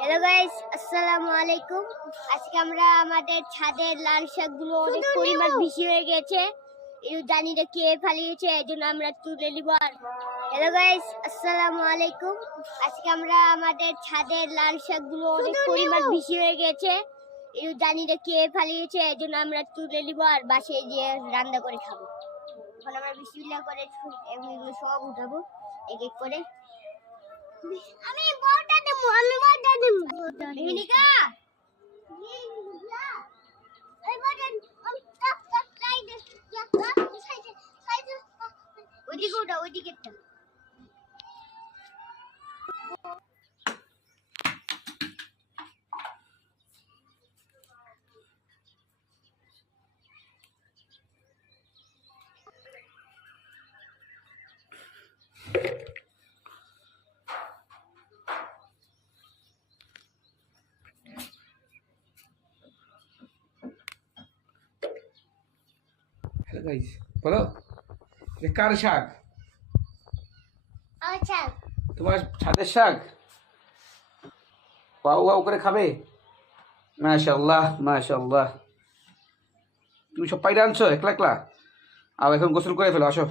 Hello guys, আসসালামু আলাইকুম। আজকে আমরা আমাদের ছাদের লাল শাকগুলো অনেক পরিমাণ বেশি হয়ে গেছে, এই জানি না কে ফালিয়েছে, এই জন্য আমরা তুলে নিব। হ্যালো গাইস, আসসালামু আলাইকুম। আজকে আমরা আমাদের ছাদের লাল শাকগুলো অনেক পরিমাণ বেশি হয়ে গেছে, এই জানি না কে ফালিয়েছে, এই জন্য আমরা তুলে নিব আর বাসায় গিয়ে রান্না করে খাবো। এখন আমরা বিসমিল্লাহ করে এগুলো সব উঠাবো এক এক করে। আমি বড়টা দেবো, মিনিকা এই বড়টা ওইদিকে ওটা ওইদিকে হ্যালো গাইস, বলো এটা কার শাক? আচ্ছা তোমার ছাদের শাক? ওয়াও ওয়াও করে খাবে? মাশাআল্লাহ মাশাআল্লাহ। তুমি সব পাইরা আনছো একলা একলা? আর এখন গোসল করে ফেলো, আসো।